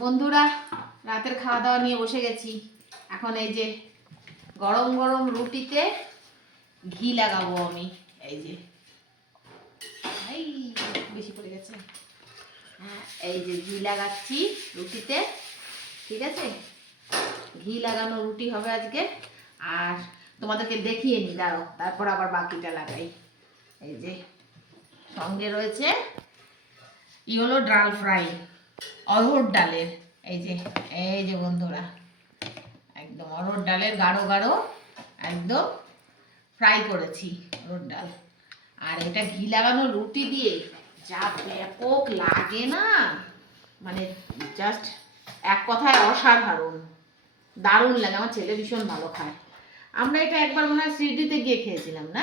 বন্ধুরা, রাতের খাওয়া দাওয়া নিয়ে বসে গেছি। এখন এই যে গরম গরম রুটিতে ঘি লাগাবো আমি। এই যে এই বেশি পড়ে গেছে। হ্যাঁ, এই যে ঘি লাগাচ্ছি রুটিতে। ঠিক আছে, ঘি লাগানো রুটি হবে আজকে। আর তোমাদেরকে দেখিয়ে নি, দাঁড়াও, তারপর আবার বাকিটা লাগাই। এই যে সঙ্গে রয়েছে হলো ডাল ফ্রাই, অড়হর ডালের। এই যে বন্ধুরা, একদম অড়হর ডালের গাঢ় গাঢ় একদম ফ্রাই করেছি অড়হর ডাল। আর এটা ঘি লাগানো রুটি দিয়ে যা ব্যাপক লাগে না, মানে জাস্ট এক কথায় অসাধারণ, দারুণ লাগে। আমার ছেলে ভীষণ ভালো খায়। আমরা এটা একবার মনে হয় শিরডিতে গিয়ে খেয়েছিলাম না?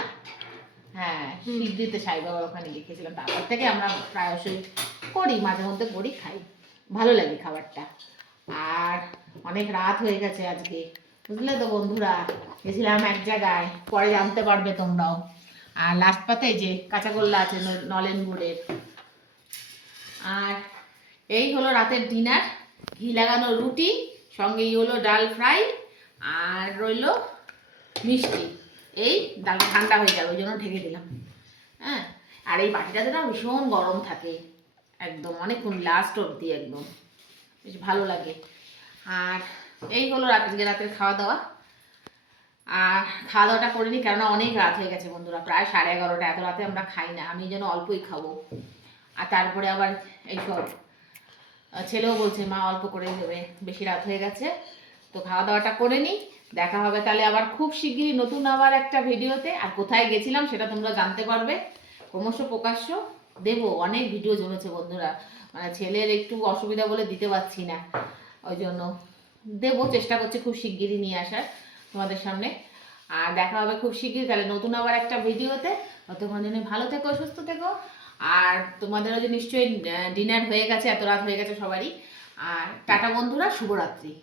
হ্যাঁ, শিরডিতে সাই বাবার ওখানে গিয়ে খেয়েছিলাম। তারপর থেকে আমরা প্রায়শই করি, মাঝে মধ্যে করি, খাই, ভালো লাগে খাবারটা। আর অনেক রাত হয়ে গেছে আজকে, বুঝলে তো বন্ধুরা। গেছিলাম এক জায়গায়, পরে জানতে পারবে তোমরাও। আর লাস্ট পাতে যে কাঁচাগোল্লা আছে নলেন গুড়ের। আর এই হলো রাতের ডিনার, ঘি লাগানো রুটি, সঙ্গে হলো ডাল ফ্রাই, আর রইল মিষ্টি। এই ডালটা ঠান্ডা হয়ে যাবে, ওই জন্য ঢেকে দিলাম। হ্যাঁ, আর এই বাটিটাতে না ভীষণ গরম থাকে একদম, অনেকক্ষণ লাস্ট অবধি, একদম বেশ ভালো লাগে। আর এই হলো রাতের খাওয়া দাওয়া। আর খাওয়া দাওয়াটা করে নিই, কেননা অনেক রাত হয়ে গেছে বন্ধুরা, প্রায় 11:30। এত রাতে আমরা খাই না, আমি যেন অল্পই খাবো। আর তারপরে আবার এইসব ছেলেও বলছে মা অল্প করে দেবে, বেশি রাত হয়ে গেছে। তো খাওয়া দাওয়াটা করে নিই, দেখা হবে তাহলে আবার খুব শিগগিরই নতুন আবার একটা ভিডিওতে। আর কোথায় গেছিলাম সেটা তোমরা জানতে পারবে, ক্রমশ প্রকাশ্য দেবো। অনেক ভিডিও জমেছে বন্ধুরা, মানে ছেলের একটু অসুবিধা বলে দিতে পারছি না, ওই জন্য দেবো, চেষ্টা করছি খুব শিগগিরই নিয়ে আসার তোমাদের সামনে। আর দেখা হবে খুব শিগগিরই তাহলে নতুন আবার একটা ভিডিওতে। ততক্ষণ জন্য ভালো থেকো, সুস্থ থেকো। আর তোমাদেরও যে নিশ্চয়ই ডিনার হয়ে গেছে, এত রাত হয়ে গেছে সবারই। আর টাটা বন্ধুরা, শুভরাত্রি।